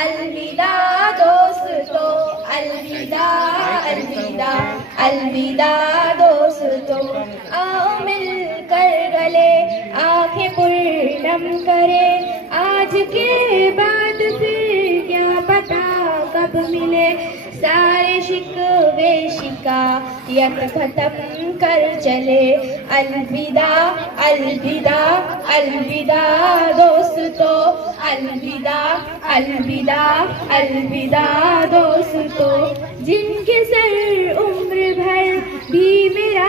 अलविदा दोस्तों, अलविदा अलविदा अलविदा दोस्तों। आओ मिलकर गले आंखें पूर्णम करे, आज के बाद फिर क्या पता कब मिले। सारे शिकवे शिकायत खत्म कर चले, अलविदा अलविदा अलविदा दोस्तों, अलविदा अलविदा अलविदा दोस्तों। जिनके सर उम्र भर भी मेरा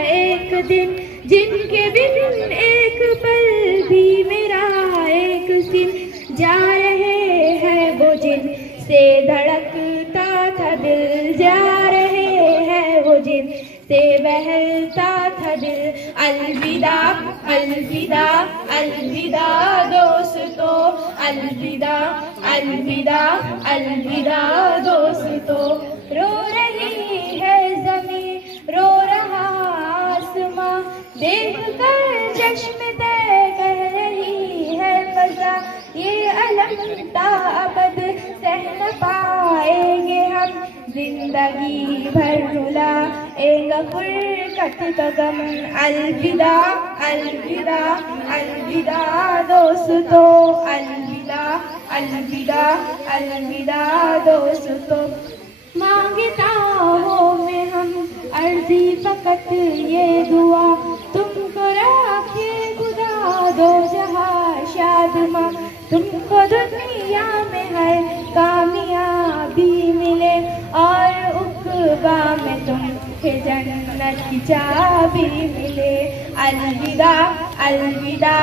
एक दिन, जिनके बिन एक पल भी मेरा एक दिन, जा रहे हैं वो जिन से धड़कता था दिल, जा रहे हैं वो जिन से बहलता था दिल। अलविदा अलविदा अलविदा दोस्तों, अलविदा अलविदा अलविदा दोस्तों। रो रही है ज़मीं, रो रहा आसमां, देख कर चश्मे तय कह रही है फ़ज़ा। ये अलम ताअबद सह न पाएंगे हम, जिंदगी भर रुलाएगा फुरकत का गम। अलविदा अलविदा अलविदा दोस्तों, अलविदा अलविदा अलविदा दोस्तों। मांगता हो में हम अर्जी फकत ये दुआ, तुमको राखे खुदा दो जहां शादमा। तुमको दुनिया में हर कामयाबी मिले, और उक़बा में तुम्हें जन्नत की चाबी मिले। अलविदा अलविदा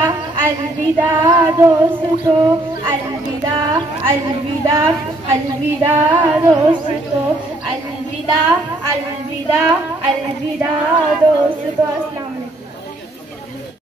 अलविदा दोस्तों, अलविदा अलविदा अलविदा दोस्तों, अलविदा अलविदा अलविदा दोस्तों।